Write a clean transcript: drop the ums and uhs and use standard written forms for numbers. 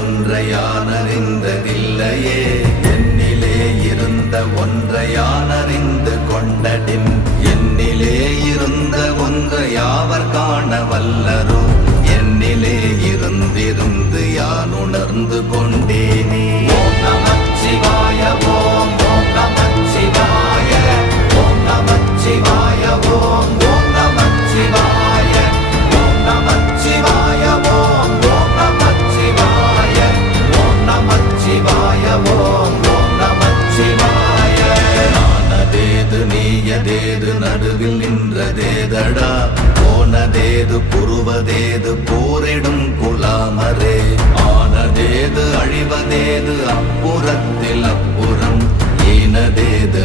ஒன்றை யான் அறிந்ததில்லையே, என்னிலே இருந்த ஒன்றை யான் அறிந்து கொண்டடின், என்னிலே இருந்த ஒன்றை யாவர் காண வல்லரோ, என்னிலே இருந்திருந்து யான் உணர்ந்து கொண்டேனே. ஓம் நமச்சிவாய ஓம் ஓம் நமச்சிவாய ஓம் நமச்சிவாய ஓம் ஓம் நமச்சிவாய ஓம் நமச்சிவாய ஓம் ஓம் நமச்சிவாய ஓம் நமச்சிவாய ஓம் ஓம் நமச்சிவாய. நானதேது நீயதேது நடுவில் நின்றதேதடா, போனதேது புருவதேது போரிடும் குலாமரே, ஆனதேது அழிவதேது அப்புறத்தில் அப்புறம், ஈனதேது